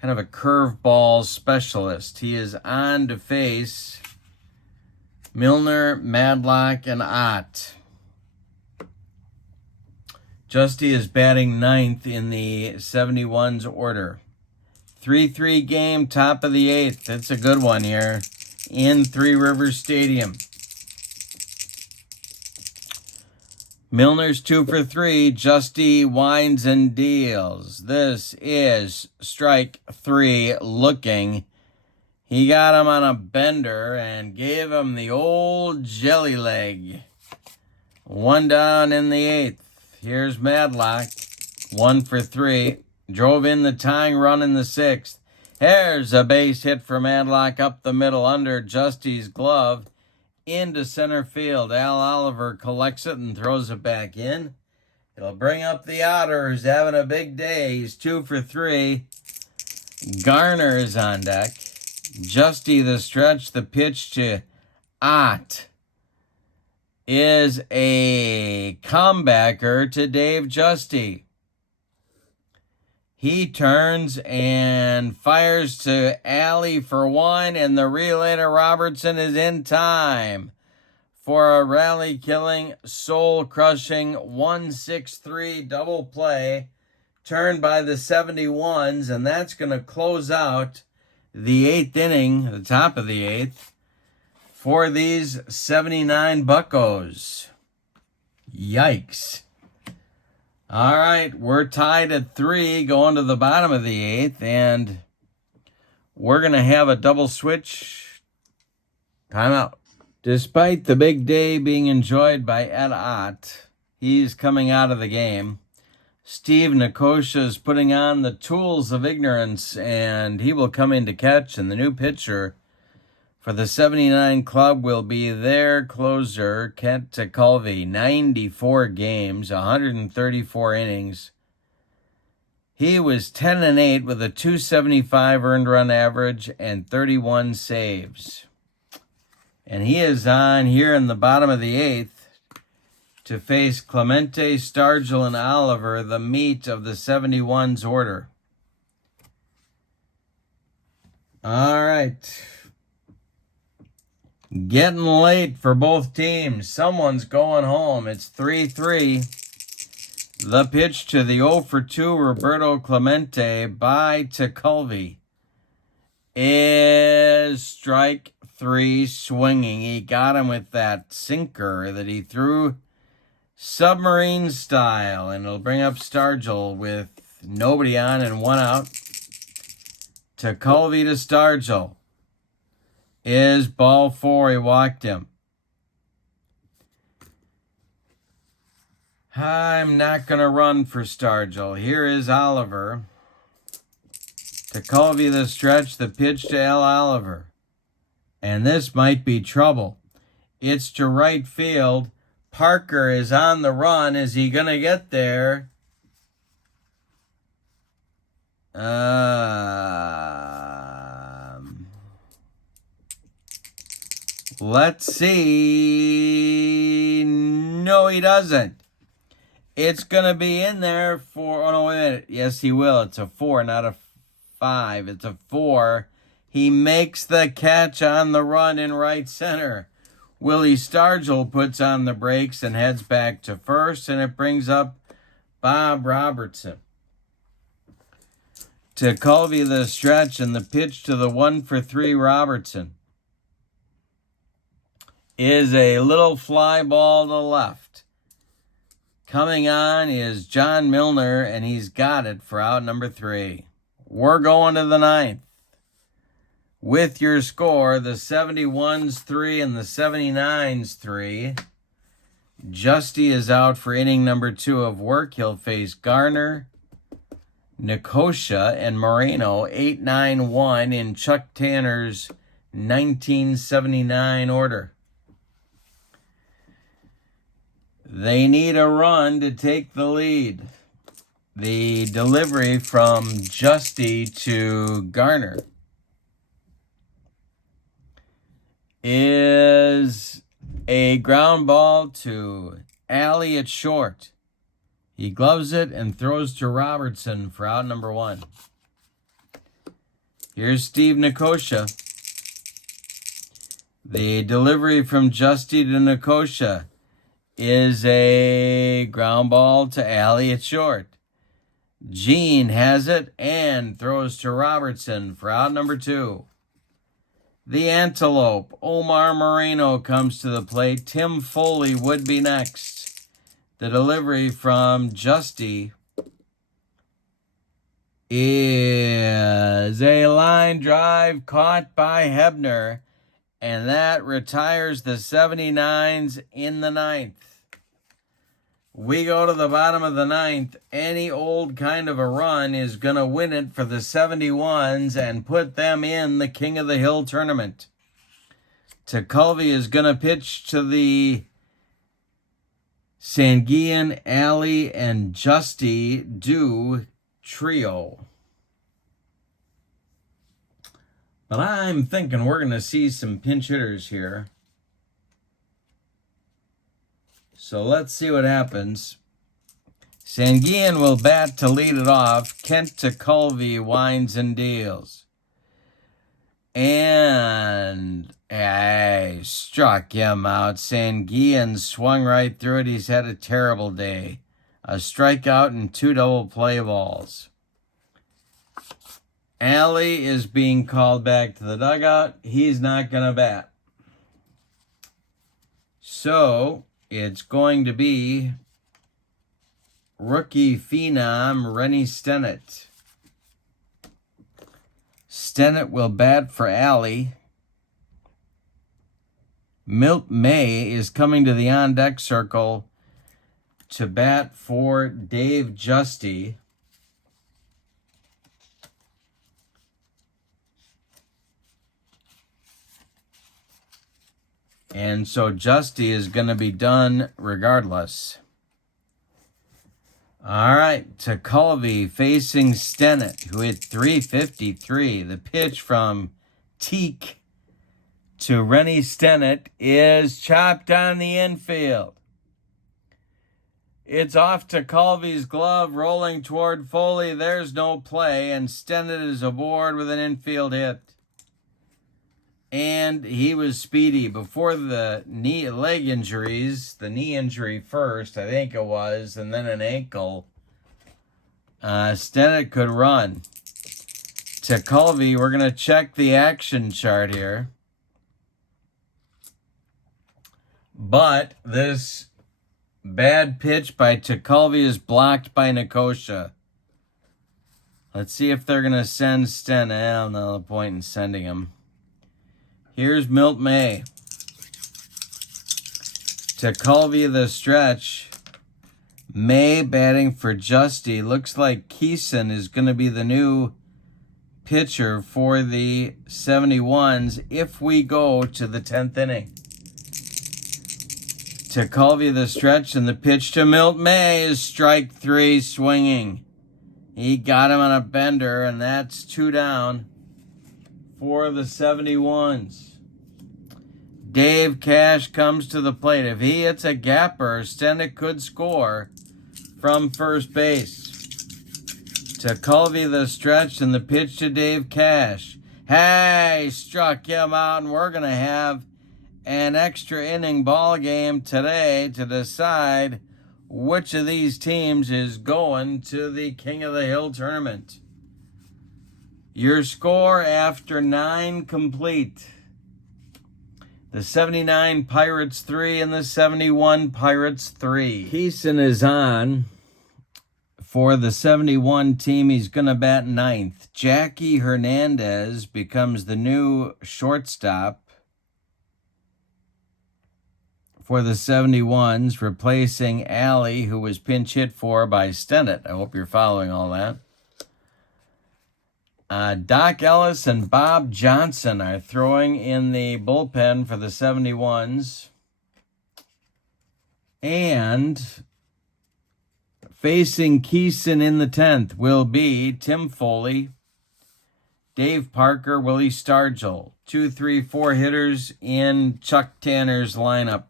Kind of a curveball specialist. He is on to face Milner, Madlock, and Ott. Justy is batting 9th in the 71's order. 3-3 game, top of the 8th. That's a good one here in Three Rivers Stadium. Milner's 2 for 3. Justy winds and deals. This is strike 3 looking. He got him on a bender and gave him the old jelly leg. 1 down in the 8th. Here's Madlock, 1 for 3. Drove in the tying run in the 6th. Here's a base hit for Madlock up the middle under Justy's glove into center field. Al Oliver collects it and throws it back in. It'll bring up the Otter, who's having a big day. He's 2 for 3. Garner is on deck. Justy the stretch, the pitch to Ott is a comebacker to Dave Justy. He turns and fires to Alley for 1, and the relay to Robertson is in time for a rally-killing, soul-crushing 1-6-3 double play turned by the 71s, and that's going to close out the 8th inning, the top of the 8th, for these 79 Buccos. Yikes. All right, we're tied at 3 going to the bottom of the 8th, and we're going to have a double switch. Timeout. Despite the big day being enjoyed by Ed Ott, he's coming out of the game. Steve Nicosia is putting on the tools of ignorance, and he will come in to catch, and the new pitcher for the 79 club will be their closer, Kent Tekulve. 94 games, 134 innings. He was 10-8 with a .275 earned run average and 31 saves. And he is on here in the bottom of the 8th to face Clemente, Stargell, and Oliver, the meat of the 71's order. All right. Getting late for both teams. Someone's going home. It's 3-3. The pitch to the 0 for 2 Roberto Clemente by Tekulve is strike 3 swinging. He got him with that sinker that he threw submarine style. And it'll bring up Stargell with nobody on and 1 out. To Colby to Stargell. Is ball 4. He walked him. I'm not going to run for Stargell. Here is Oliver. To Colby the stretch, the pitch to Al Oliver. And this might be trouble. It's to right field. Parker is on the run. Is he going to get there? Let's see. No, he doesn't. It's going to be in there for... Oh, no, wait a minute. Yes, he will. It's a 4, not a 5. It's a 4. He makes the catch on the run in right center. Willie Stargell puts on the brakes and heads back to first, and it brings up Bob Robertson. To Colby the stretch, and the pitch to the 1-for-3 Robertson is a little fly ball to left. Coming on is John Milner, and he's got it for out number 3. We're going to the 9th. With your score, the 71's 3 and the 79's 3. Justy is out for inning number 2 of work. He'll face Garner, Nicosia, and Moreno, 8-9-1 in Chuck Tanner's 1979 order. They need a run to take the lead. The delivery from Justy to Garner is a ground ball to Alley at short. He gloves it and throws to Robertson for out number 1. Here's Steve Nicosia. The delivery from Justy to Nicosia is a ground ball to Alley at short. Gene has it and throws to Robertson for out number 2. The Antelope, Omar Moreno, comes to the plate. Tim Foley would be next. The delivery from Justy is a line drive caught by Hebner, and that retires the 79s in the 9th. We go to the bottom of the 9th. Any old kind of a run is going to win it for the 71s and put them in the King of the Hill tournament. Tekulve is going to pitch to the Sanguian, Alley, and Justy Do trio. But I'm thinking we're going to see some pinch hitters here. So let's see what happens. Sanguian will bat to lead it off. Kent Tekulve winds and deals. And I struck him out. Sanguian swung right through it. He's had a terrible day. A strikeout and 2 double play balls. Alley is being called back to the dugout. He's not going to bat. So it's going to be rookie phenom Rennie Stennett. Stennett will bat for Alley. Milt May is coming to the on-deck circle to bat for Dave Justy. And so Justy is going to be done regardless. All right, Tekulve facing Stennett, who hit .353. The pitch from Teak to Rennie Stennett is chopped on the infield. It's off Tekulve's glove, rolling toward Foley. There's no play, and Stennett is aboard with an infield hit. And he was speedy before the leg injuries, the knee injury first, I think it was, and then an ankle. Stennett could run. Tekulve, we're going to check the action chart here. But this bad pitch by Tekulve is blocked by Nicosia. Let's see if they're going to send Sten. No point in sending him. Here's Milt May. Tekulve the stretch. May batting for Justy. Looks like Keeson is going to be the new pitcher for the 71s if we go to the 10th inning. Tekulve the stretch, and the pitch to Milt May is strike 3 swinging. He got him on a bender, and that's 2 down for the 71s. Dave Cash comes to the plate. If he hits a gapper, Stenick could score from first base. Tekulve the stretch, and the pitch to Dave Cash. Hey, struck him out, and we're going to have an extra inning ball game today to decide which of these teams is going to the King of the Hill tournament. Your score after 9 complete. The 79 Pirates 3 and the 71 Pirates 3. Keeson is on for the 71 team. He's going to bat 9th. Jackie Hernandez becomes the new shortstop for the 71s, replacing Alley, who was pinch hit for by Stennett. I hope you're following all that. Doc Ellis and Bob Johnson are throwing in the bullpen for the 71s. And facing Keeson in the 10th will be Tim Foley, Dave Parker, Willie Stargell. 2, 3, 4 hitters in Chuck Tanner's lineup.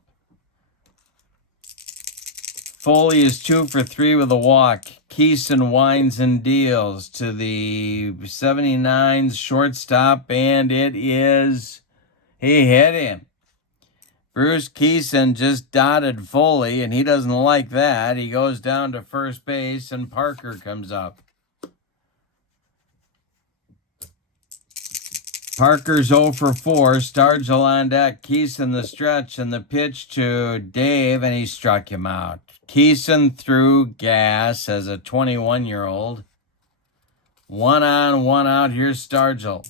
Foley is 2 for 3 with a walk. Keeson winds and deals to the 79's shortstop, and it is, he hit him. Bruce Keeson just dotted Foley, and he doesn't like that. He goes down to first base, and Parker comes up. Parker's 0 for 4. Stargell on deck. Keeson the stretch, and the pitch to Dave, and he struck him out. Keeson threw gas as a 21-year-old. 1 on, 1 out. Here's Stargell.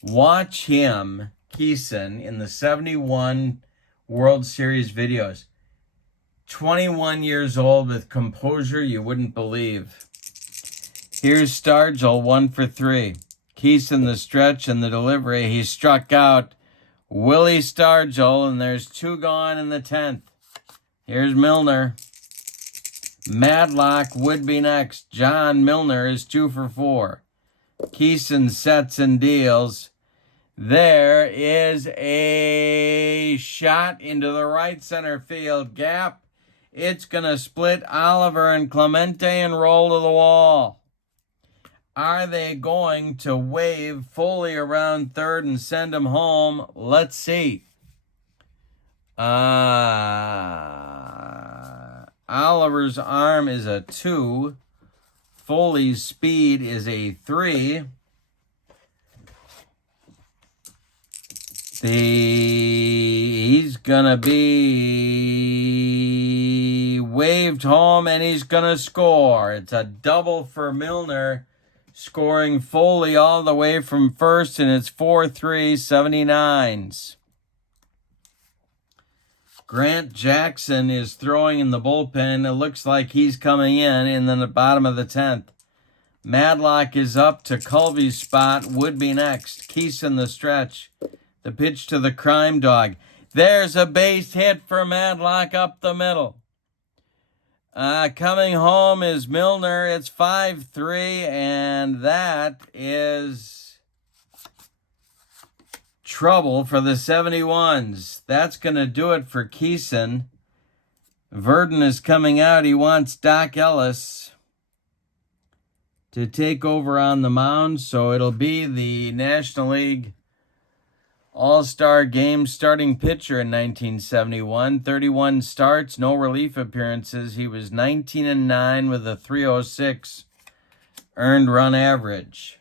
Watch him, Keeson, in the 71 World Series videos. 21 years old with composure you wouldn't believe. Here's Stargell, 1 for 3. Keeson the stretch and the delivery. He struck out Willie Stargell, and there's 2 gone in the 10th. Here's Milner. Madlock would be next. John Milner is 2 for 4. Keeson sets and deals. There is a shot into the right center field gap. It's going to split Oliver and Clemente and roll to the wall. Are they going to wave Foley around third and send him home? Let's see. Oliver's arm is a 2. Foley's speed is a 3. He's going to be waved home, and he's going to score. It's a double for Milner, scoring Foley all the way from first, and it's 4-3 79s. Grant Jackson is throwing in the bullpen. It looks like he's coming in the bottom of the 10th. Madlock is up to Culvey's spot. Would be next. Keeson the stretch. The pitch to the crime dog. There's a base hit for Madlock up the middle. Coming home is Milner. It's 5-3, and that is trouble for the 71s. That's going to do it for Keeson. Verdon is coming out. He wants Doc Ellis to take over on the mound, so it'll be the National League All-Star Game starting pitcher in 1971. 31 starts, no relief appearances. He was 19-9 with a 306 earned run average.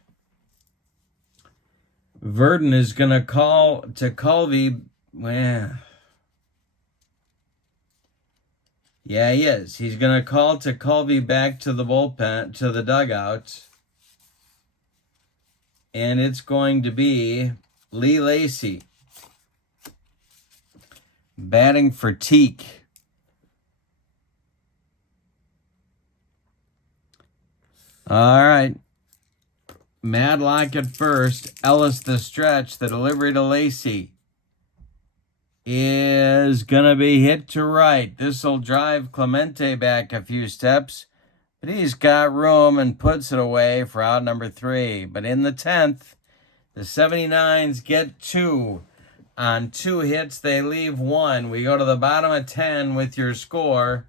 Verdon is going to call to Culvey. Well, Yeah, he is. He's going to call to Colby back to the bullpen, to the dugout. And it's going to be Lee Lacy batting for Teak. All right. Madlock at first. Ellis the stretch. The delivery to Lacy is going to be hit to right. This will drive Clemente back a few steps, but he's got room and puts it away for out number 3. But in the 10th, the 79s get 2. On 2 hits, they leave 1. We go to the bottom of 10 with your score.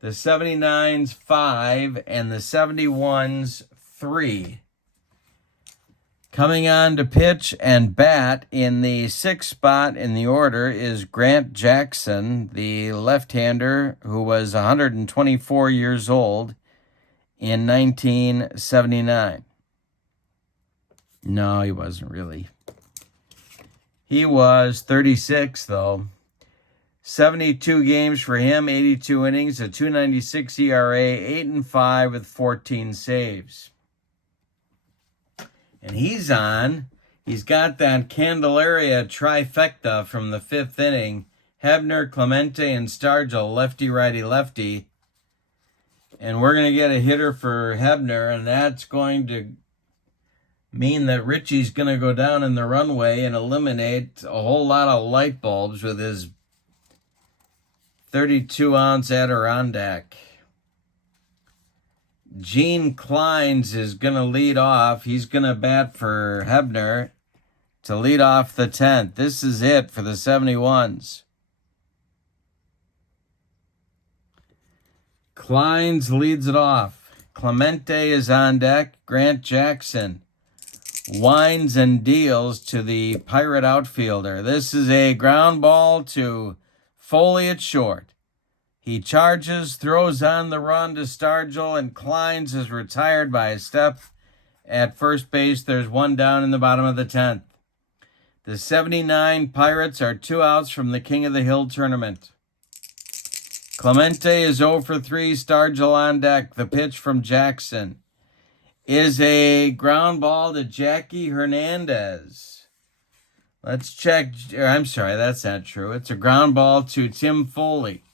The 79s 5 and the 71s 3. Coming on to pitch and bat in the 6th spot in the order is Grant Jackson, the left-hander who was 124 years old in 1979. No, he wasn't really. He was 36, though. 72 games for him, 82 innings, a 2.96 ERA, 8-5 with 14 saves. And he's got that Candelaria trifecta from the 5th inning. Hebner, Clemente, and Stargell, lefty, righty, lefty. And we're going to get a hitter for Hebner, and that's going to mean that Richie's going to go down in the runway and eliminate a whole lot of light bulbs with his 32-ounce Adirondack. Gene Kleins is going to lead off. He's going to bat for Hebner to lead off the 10th. This is it for the 71s. Kleins leads it off. Clemente is on deck. Grant Jackson winds and deals to the Pirate outfielder. This is a ground ball to Foley at short. He charges, throws on the run to Stargell, and Kleins is retired by a step at first base. There's 1 down in the bottom of the 10th. The 79 Pirates are 2 outs from the King of the Hill tournament. Clemente is 0 for 3. Stargell on deck. The pitch from Jackson is a ground ball to Jackie Hernandez. Let's check. I'm sorry, that's not true. It's a ground ball to Tim Foley.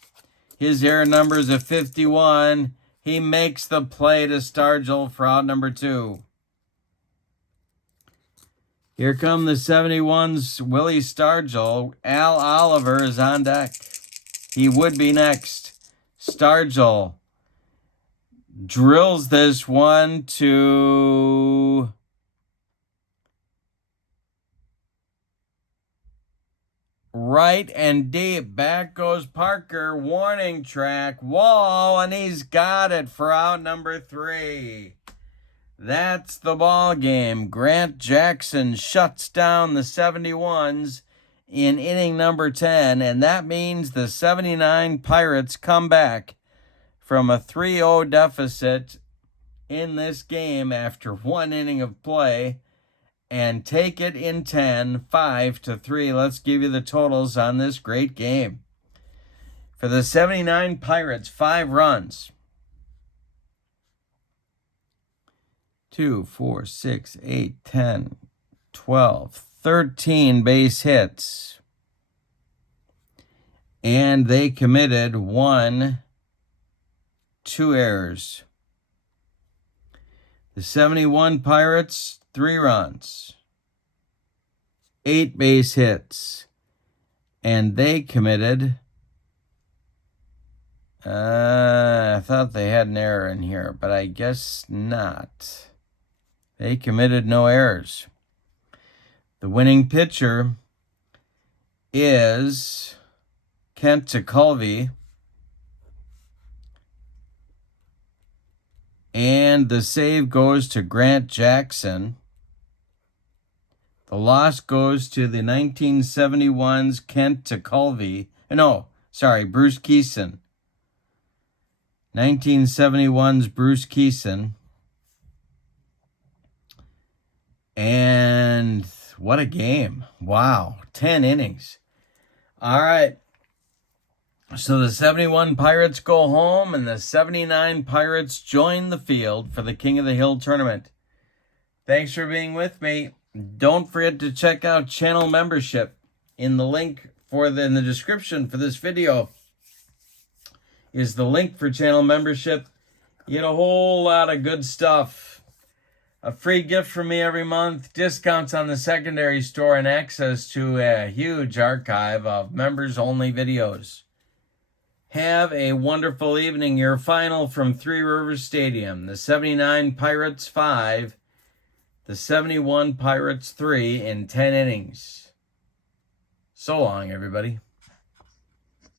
His error number is a 51. He makes the play to Stargell for out number 2. Here come the 71's Willie Stargell. Al Oliver is on deck. He would be next. Stargell drills this one to right and deep. Back goes Parker. Warning track. Wall, and he's got it for out number 3. That's the ball game. Grant Jackson shuts down the 71s in inning number 10, and that means the 79 Pirates come back from a 3-0 deficit in this game after 1 inning of play and take it in 10, 5-3. Let's give you the totals on this great game. For the 79 Pirates, 5 runs. 2, 4, 6, 8, 10, 12, 13 base hits. And they committed 2 errors. The 71 Pirates, 3 runs, 8 base hits, and they committed, I thought they had an error in here, but I guess not. They committed no errors. The winning pitcher is Kent Tekulve, and the save goes to Grant Jackson. The loss goes to the 1971's Kent Tekulve. Bruce Keeson. 1971's Bruce Keeson. And what a game. Wow. 10 innings. All right. So the 71 Pirates go home and the 79 Pirates join the field for the King of the Hill tournament. Thanks for being with me. Don't forget to check out channel membership. In the link in the description for this video is the link for channel membership. You get a whole lot of good stuff. A free gift from me every month, discounts on the secondary store, and access to a huge archive of members-only videos. Have a wonderful evening. Your final from Three Rivers Stadium. The 79 Pirates 5, the 71 Pirates 3 in 10 innings. So long, everybody.